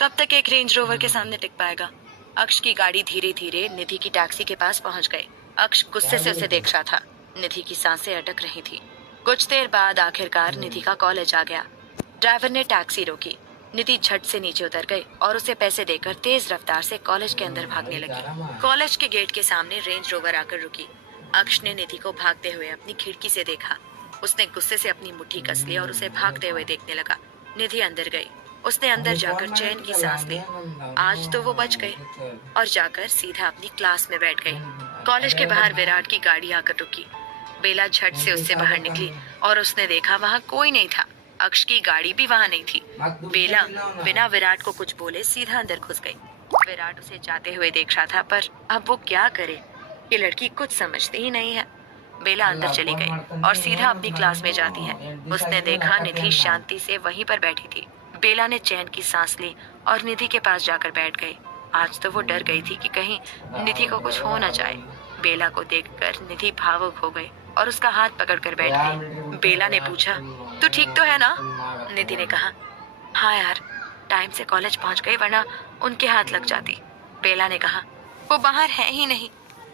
कब तक एक रेंज रोवर के सामने टिक पाएगा। अक्ष की गाड़ी धीरे धीरे निधि की टैक्सी के पास पहुंच गई। अक्ष गुस्से से उसे देख रहा था। निधि की सांसें अटक रही थी। कुछ देर बाद आखिरकार निधि का कॉलेज आ गया। ड्राइवर ने टैक्सी रोकी। निधि झट से नीचे उतर गई और उसे पैसे देकर तेज रफ्तार से कॉलेज के अंदर भागने लगी। कॉलेज के गेट के सामने रेंज रोवर आकर रुकी। अक्ष ने निधि को भागते हुए अपनी खिड़की से देखा। उसने गुस्से से अपनी मुट्ठी कस ली और उसे भागते हुए देखने लगा। निधि अंदर गई। उसने अंदर जाकर चैन की सांस ली। आज तो वो बच गई और जाकर सीधा अपनी क्लास में बैठ गई। कॉलेज के बाहर विराट की गाड़ी आकर रुकी। बेला झट से उससे बाहर निकली और उसने देखा वहाँ कोई नहीं था। अक्ष की गाड़ी भी वहाँ नहीं थी। बेला बिना विराट को कुछ बोले सीधा अंदर घुस गई। विराट उसे जाते हुए देख रहा था, पर अब वो क्या करे। ये लड़की कुछ समझती ही नहीं है। बेला अंदर चली गई और सीधा अपनी क्लास में जाती है। उसने देखा निधि शांति से वहीं पर बैठी थी। बेला ने चैन की सांस ली और निधि के पास जाकर बैठ गई। आज तो वो डर गई थी कि कहीं निधि को कुछ हो न जाए। बेला को देखकर निधि भावुक हो गई और उसका हाथ पकड़कर बैठ गई। बेला ने पूछा, तू ठीक तो है ना? निधि ने कहा, हाँ यार, टाइम से कॉलेज पहुंच गई वरना उनके हाथ लग जाती। बेला ने कहा, वो बाहर है ही नहीं,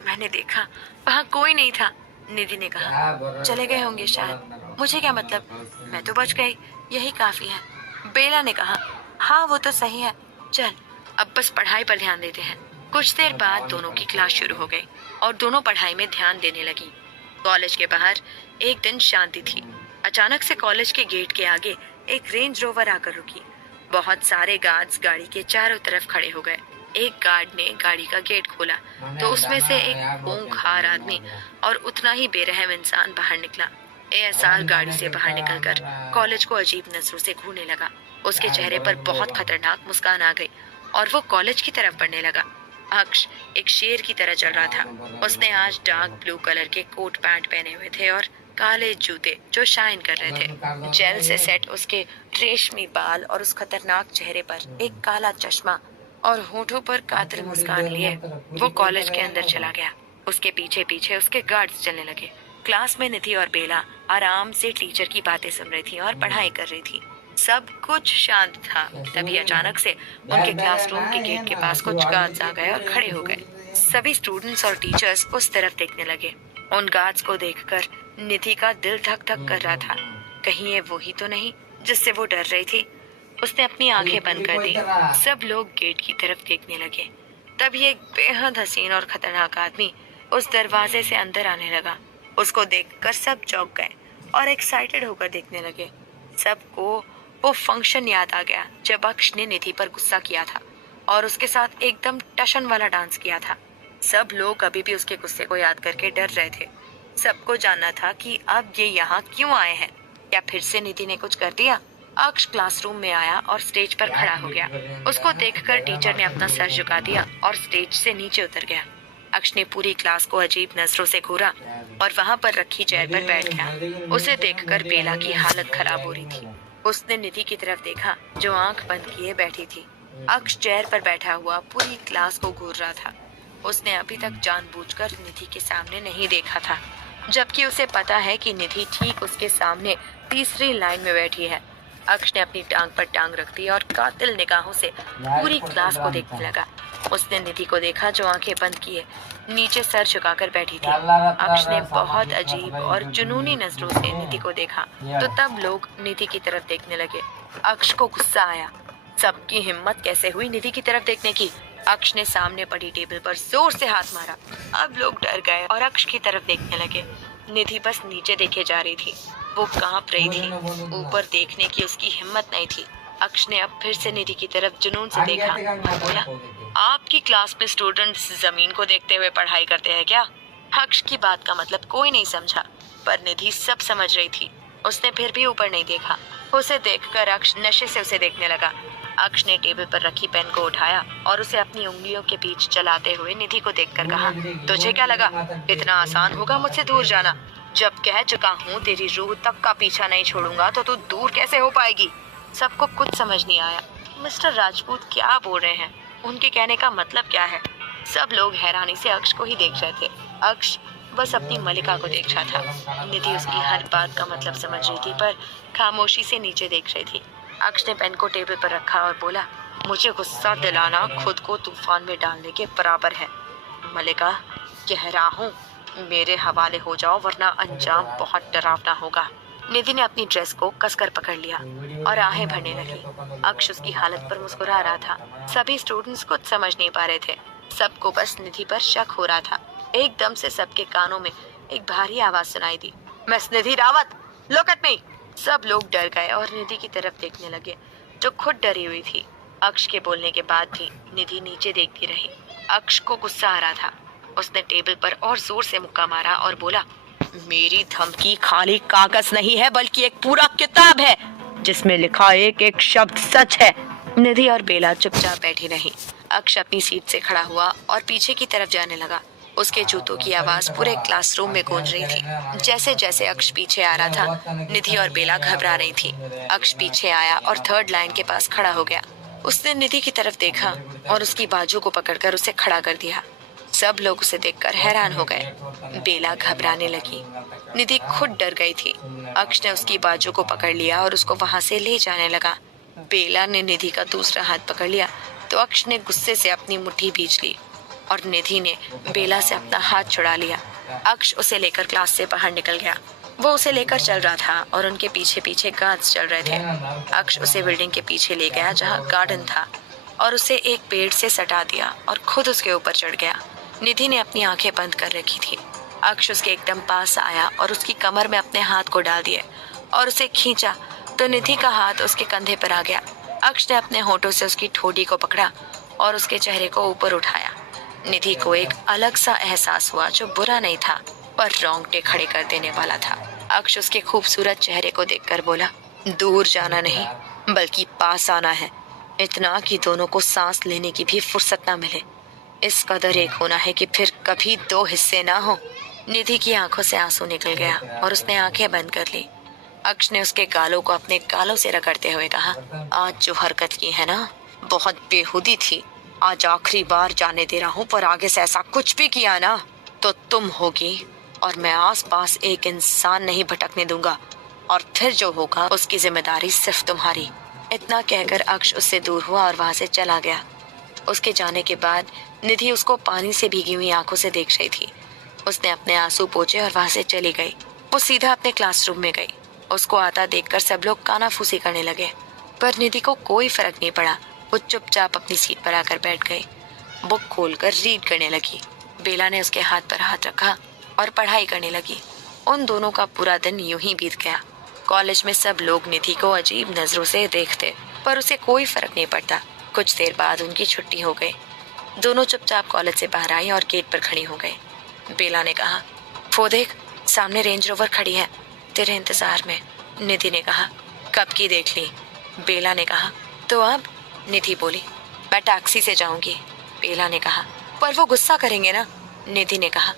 मैंने देखा वहाँ कोई नहीं था। निधि ने कहा, चले गए होंगे शायद, मुझे क्या मतलब, मैं तो बच गई, यही काफी है। बेला ने कहा, हाँ वो तो सही है, चल अब बस पढ़ाई पर ध्यान देते हैं। कुछ देर बाद दोनों की क्लास शुरू हो गई और दोनों पढ़ाई में ध्यान देने लगी। कॉलेज के बाहर एक दिन शांति थी। अचानक से कॉलेज के गेट के आगे एक रेंज रोवर आकर रुकी। बहुत सारे गार्ड्स गाड़ी के चारों तरफ खड़े हो गए। एक गार्ड ने गाड़ी का गेट खोला तो उसमें से एक खूंखार आदमी और उतना ही बेरहम इंसान बाहर निकला। एएसआर गाड़ी से बाहर निकलकर कॉलेज को अजीब नजरों से घूरने लगा। उसके चेहरे पर बहुत खतरनाक मुस्कान आ गई और वो कॉलेज की तरफ बढ़ने लगा। अक्ष एक शेर की तरह चल रहा था। उसने आज डार्क ब्लू कलर के कोट पैंट पहने हुए थे और काले जूते जो शाइन कर रहे थे। जेल से सेट उसके रेशमी बाल और उस खतरनाक चेहरे पर एक काला चश्मा और होठों पर कातिल मुस्कान लिए वो कॉलेज के अंदर चला गया। उसके पीछे पीछे उसके गार्ड्स चलने लगे। क्लास में निधि और बेला आराम से टीचर की बातें सुन रही थी और पढ़ाई कर रही थी। सब कुछ शांत था। तभी अचानक से उनके क्लासरूम के गेट के पास कुछ गार्ड्स आ गए और खड़े हो गए। सभी स्टूडेंट्स और टीचर्स उस तरफ देखने लगे। उन गार्ड्स को देखकर निधि का दिल धक धक कर रहा था। कहीं ये वही तो नहीं जिससे वो डर रही थी। उसने अपनी आंखें बंद कर दी। सब लोग गेट की तरफ देखने लगे। तभी एक बेहद हसीन और खतरनाक आदमी उस दरवाजे से अंदर आने लगा। उसको देखकर सब चौंक गए और एक्साइटेड होकर देखने लगे। सबको वो फंक्शन याद आ गया जब अक्ष ने निधि पर गुस्सा किया था और उसके साथ एकदम टशन वाला डांस किया था। सब लोग अभी भी उसके गुस्से को याद करके डर रहे थे। सबको जानना था कि अब ये यहाँ क्यों आए हैं। क्या फिर से निधि ने कुछ कर दिया? अक्ष क्लासरूम में आया और स्टेज पर खड़ा हो गया। उसको देखकर टीचर ने अपना सर झुका दिया और स्टेज से नीचे उतर गया। अक्ष ने पूरी क्लास को अजीब नजरों से घूरा और वहाँ पर रखी चेयर पर बैठ गया। उसे देखकर बेला की हालत खराब हो रही थी। उसने निधि की तरफ देखा जो आंख बंद किए बैठी थी। अक्ष चेयर पर बैठा हुआ पूरी क्लास को घूर रहा था। उसने अभी तक जानबूझकर निधि के सामने नहीं देखा था, जबकि उसे पता है कि निधि ठीक उसके सामने तीसरी लाइन में बैठी है। अक्ष ने अपनी टांग पर टांग रख दी और कातिल निगाहों से पूरी क्लास को देखने लगा। उसने निधि को देखा जो आंखें बंद किए नीचे सर झुकाकर बैठी थी। अक्ष ने बहुत अजीब और जुनूनी नजरों से निधि को देखा तो तब लोग निधि की तरफ देखने लगे। अक्ष को गुस्सा आया। सबकी हिम्मत कैसे हुई निधि की तरफ देखने की। अक्ष ने सामने पड़ी टेबल पर जोर से हाथ मारा। अब लोग डर गए और अक्ष की तरफ देखने लगे। निधि बस नीचे देखे जा रही थी। वो कांप रही थी। ऊपर देखने की उसकी हिम्मत नहीं थी। अक्ष ने अब फिर से निधि की तरफ जुनून से देखा और बोला, आपकी क्लास में स्टूडेंट्स जमीन को देखते हुए पढ़ाई करते हैं क्या? अक्ष की बात का मतलब कोई नहीं समझा, पर निधि सब समझ रही थी। उसने फिर भी ऊपर नहीं देखा। उसे देखकर अक्ष नशे से उसे देखने लगा। अक्ष ने टेबल पर रखी पेन को उठाया और उसे अपनी उंगलियों के बीच चलाते हुए निधि को देखकर कहा, तुझे क्या लगा इतना आसान होगा मुझसे दूर जाना? जब कह चुका हूँ तेरी रूह तक का पीछा नहीं छोड़ूंगा तो तू दूर कैसे हो पाएगी? सबको कुछ समझ नहीं आया। मिस्टर राजपूत क्या बोल रहे हैं? उनके कहने का मतलब क्या है? सब लोग हैरानी से अक्ष को ही देख रहे थे। अक्ष बस अपनी मलिका को देख रहा था। निधि उसकी हर बात का मतलब समझ रही थी पर खामोशी से नीचे देख रही थी। अक्ष ने पेन को टेबल पर रखा और बोला, मुझे गुस्सा दिलाना खुद को तूफान में डालने के बराबर है। मलिका, कह रहा हूँ मेरे हवाले हो जाओ वरना अंजाम बहुत डरावना होगा। निधि ने अपनी ड्रेस को कसकर पकड़ लिया और आहें भरने लगी। अक्ष उसकी हालत पर मुस्कुरा रहा था। सभी स्टूडेंट्स कुछ समझ नहीं पा रहे थे। सबको बस निधि पर शक हो रहा था। एकदम से सबके कानों में एक भारी आवाज सुनाई दी, miss Nidhi Rawat, look at me. सब लोग डर गए और निधि की तरफ देखने लगे, जो खुद डरी हुई थी। अक्ष के बोलने के बाद भी निधि नीचे देखती रही। अक्ष को गुस्सा आ रहा था। उसने टेबल पर और जोर से मुक्का मारा और बोला, मेरी धमकी खाली कागज नहीं है बल्कि एक पूरा किताब है जिसमें लिखा एक एक शब्द सच है। निधि और बेला चुपचाप बैठी रही। अक्ष अपनी सीट से खड़ा हुआ और पीछे की तरफ जाने लगा। उसके जूतों की आवाज पूरे क्लासरूम में गूंज रही थी। जैसे जैसे अक्ष पीछे आ रहा था, निधि और बेला घबरा रही थी। अक्ष पीछे आया और थर्ड लाइन के पास खड़ा हो गया। उसने निधि की तरफ देखा और उसकी बाजू को पकड़कर उसे खड़ा कर दिया। सब लोग उसे देखकर हैरान हो गए। बेला घबराने लगी। निधि खुद डर गई थी। अक्ष ने उसकी बाजू को पकड़ लिया और उसको वहां से ले जाने लगा। बेला ने निधि का दूसरा हाथ पकड़ लिया तो अक्ष ने गुस्से से अपनी मुट्ठी भींच ली और निधि ने बेला से अपना हाथ छुड़ा लिया। अक्ष उसे लेकर क्लास से बाहर निकल गया। वो उसे लेकर चल रहा था और उनके पीछे पीछे गार्ड्स चल रहे थे। अक्ष उसे बिल्डिंग के पीछे ले गया जहाँ गार्डन था और उसे एक पेड़ से सटा दिया और खुद उसके ऊपर चढ़ गया। निधि ने अपनी आंखें बंद कर रखी थी। अक्ष उसके एकदम पास आया और उसकी कमर में अपने हाथ को डाल दिए और उसे खींचा तो निधि का हाथ उसके कंधे पर आ गया। अक्ष ने अपने होठों से उसकी ठोड़ी को पकड़ा और उसके चेहरे को ऊपर उठाया। निधि को एक अलग सा एहसास हुआ जो बुरा नहीं था पर रोंगटे खड़े कर देने वाला था। अक्ष उसके खूबसूरत चेहरे को देखकर बोला, दूर जाना नहीं बल्कि पास आना है, इतना कि दोनों को सांस लेने की भी फुर्सत ना मिले। इस कदर एक होना है कि फिर कभी दो हिस्से ना हो। निधि की आंखों से आंसू निकल गया और उसने आंखें बंद कर ली। अक्ष ने उसके गालों को अपने गालों से रगड़ते हुए कहा, आज जो हरकत की है ना बहुत बेहूदी थी। आज आखिरी बार जाने दे रहा हूँ, पर आगे से ऐसा कुछ भी किया ना तो तुम होगी और मैं आसपास एक इंसान नहीं भटकने दूंगा और फिर जो होगा उसकी जिम्मेदारी सिर्फ तुम्हारी। इतना कहकर अक्ष उससे दूर हुआ और वहां से चला गया। उसके जाने के बाद निधि उसको पानी से भीगी हुई आंखों से देख रही थी। उसने अपने आंसू पोंछे और वहां से चली गई। वो सीधा अपने क्लासरूम में गई। उसको आता देखकर सब लोग कानाफूसी करने लगे पर निधि को कोई फर्क नहीं पड़ा। वो चुपचाप अपनी सीट पर आकर बैठ गई। बुक खोलकर रीड करने लगी। बेला ने उसके हाथ पर हाथ रखा और पढ़ाई करने लगी। उन दोनों का पूरा दिन यूं ही बीत गया। कॉलेज में सब लोग निधि को अजीब नजरों से देखते पर उसे कोई फर्क नहीं पड़ता। कुछ देर बाद उनकी छुट्टी हो गई। दोनों चुपचाप कॉलेज से बाहर आई और गेट पर खड़ी हो गई। बेला ने कहा, वो देख सामने रेंज रोवर खड़ी है, तेरे इंतजार में। निधि ने कहा, कब की देख ली। बेला ने कहा, तो अब। निधि बोली, मैं टैक्सी से जाऊंगी। बेला ने कहा, पर वो गुस्सा करेंगे ना। निधि ने कहा,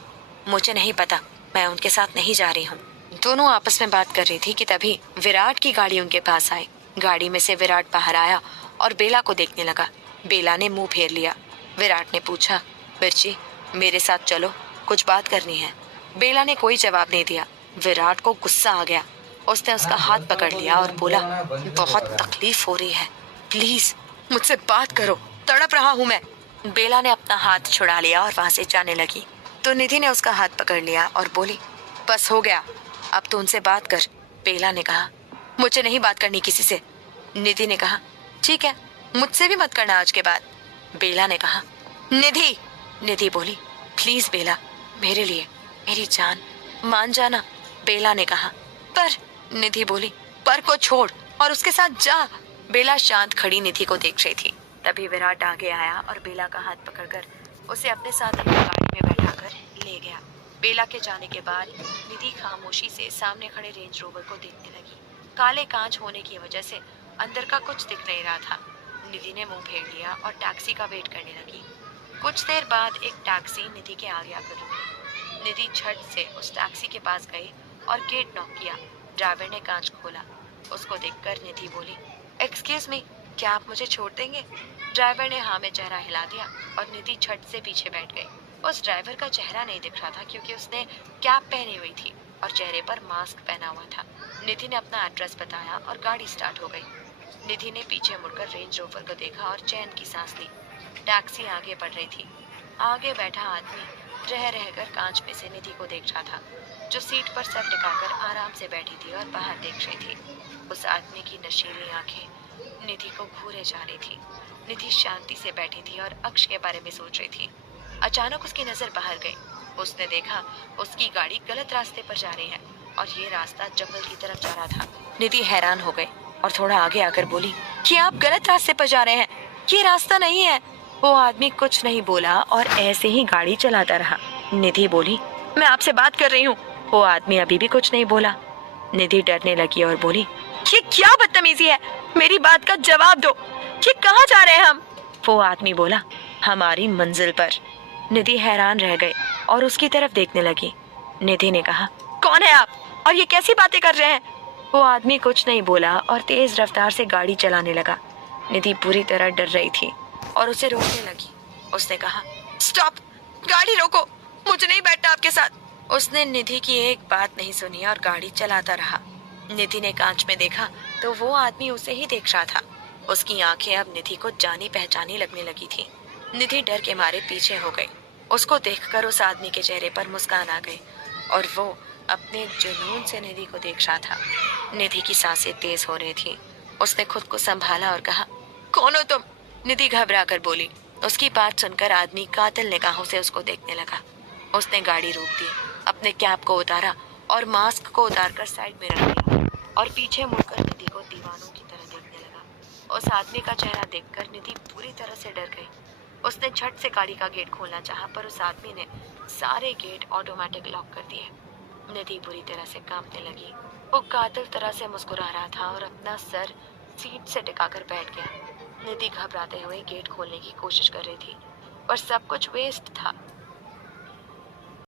मुझे नहीं पता, मैं उनके साथ नहीं जा रही हूँ। दोनों आपस में बात कर रही थी कि तभी विराट की गाड़ी उनके पास आई। गाड़ी में से विराट बाहर आया और बेला को देखने लगा। बेला ने मुंह फेर लिया। विराट ने पूछा, मिर्ची मेरे साथ चलो, कुछ बात करनी है। बेला ने कोई जवाब नहीं दिया। विराट को गुस्सा आ गया। उसने उसका हाथ पकड़ लिया और बोला, बहुत तकलीफ हो रही है, प्लीज मुझसे बात करो, तड़प रहा हूँ मैं। बेला ने अपना हाथ छुड़ा लिया और वहां से जाने लगी तो निधि ने उसका हाथ पकड़ लिया और बोली, बस हो गया, अब तो उनसे बात कर। बेला ने कहा, मुझे नहीं बात करनी किसी से। निधि ने कहा, ठीक है, मुझसे भी मत करना आज के बाद। बेला ने कहा, निधि। निधि बोली, प्लीज बेला, मेरे लिए, मेरी जान, मान जाना। बेला ने कहा, पर। निधि बोली, पर को छोड़ और उसके साथ जा। बेला शांत खड़ी निधि को देख रही थी। तभी विराट आगे आया और बेला का हाथ पकड़कर उसे अपने साथ अपनी गाड़ी में बैठाकर ले गया। बेला के जाने के बाद निधि खामोशी से सामने खड़े रेंज रोवर को देखने लगी। काले कांच होने की वजह से अंदर का कुछ दिख नहीं रहा था। निधि ने मुंह फेर लिया और टैक्सी का वेट करने लगी। कुछ देर बाद एक टैक्सी निधि के आगे आकर रुकी। निधि झट से उस टैक्सी के पास गई और गेट नॉक किया। ड्राइवर ने कांच खोला। उसको देखकर निधि बोली, एक्सक्यूज मी, क्या आप मुझे छोड़ देंगे? ड्राइवर ने हाँ में चेहरा हिला दिया और निधि झट से पीछे बैठ गई। उस ड्राइवर का चेहरा नहीं दिख रहा था क्योंकि उसने कैप पहनी हुई थी और चेहरे पर मास्क पहना हुआ था। निधि ने अपना एड्रेस बताया और गाड़ी स्टार्ट हो गई। निधि ने पीछे मुड़कर रेंज रोवर को देखा और चैन की सांस ली। टैक्सी आगे बढ़ रही थी। आगे बैठा आदमी रह रहकर कांच में से निधि को देख रहा था, जो सीट पर सर टिकाकर आराम से बैठी थी और बाहर देख रही थी। उस आदमी की नशीली आंखें निधि को घूरे जा रही थी। निधि शांति से बैठी थी और अक्ष के बारे में सोच रही थी। अचानक उसकी नजर बाहर गई। उसने देखा उसकी गाड़ी गलत रास्ते पर जा रही है और ये रास्ता जंगल की तरफ जा रहा था। निधि हैरान हो गई और थोड़ा आगे आकर बोली कि आप गलत रास्ते पर जा रहे हैं, ये रास्ता नहीं है। वो आदमी कुछ नहीं बोला और ऐसे ही गाड़ी चलाता रहा। निधि बोली, मैं आपसे बात कर रही हूँ। वो आदमी अभी भी कुछ नहीं बोला। निधि डरने लगी और बोली, ये क्या बदतमीजी है, मेरी बात का जवाब दो, ये कहाँ जा रहे हैं हम? वो आदमी बोला, हमारी मंजिल पर। निधि हैरान रह गई और उसकी तरफ देखने लगी। निधि ने कहा, कौन है आप और ये कैसी बातें कर रहे हैं? वो आदमी कुछ नहीं बोला और तेज रफ्तार से गाड़ी चलाने लगा। निधि पूरी तरह डर रही थी और उसे रोकने लगी। उसने कहा, स्टॉप, गाड़ी रोको, मुझे नहीं बैठना आपके साथ। उसने निधि की एक बात नहीं सुनी और गाड़ी चलाता रहा। निधि ने कांच में देखा तो वो आदमी उसे ही देख रहा था। उसकी आंखें अब निधि को जानी पहचानी लगने लगी थी। निधि डर के मारे पीछे हो गई। उसको देखकर उस आदमी के चेहरे पर मुस्कान आ गई और वो अपने जुनून से निधि को देख रहा था। निधि की सांसें तेज हो रही थी। उसने खुद को संभाला और कहा, कौन हो तुम? निधि घबरा कर बोली। उसकी बात सुनकर आदमी कातिल निगाहों से उसको देखने लगा। उसने गाड़ी रोक दी, अपने कैप को उतारा और मास्क को उतारकर साइड में रख दिया और पीछे मुड़कर निधि को दीवानों की तरह देखने लगा। उस आदमी का चेहरा देखकर निधि पूरी तरह से डर गई। उसने झट से गाड़ी का गेट खोलना चाहा, पर उस आदमी ने सारे गेट ऑटोमेटिक लॉक कर दिए। निधि बुरी तरह से कांपने लगी। वो कातिल तरह से मुस्कुरा रहा था और अपना सर सीट से टिकाकर बैठ गया। निधि घबराते हुए गेट खोलने की कोशिश कर रही थी, पर सब कुछ वेस्ट था।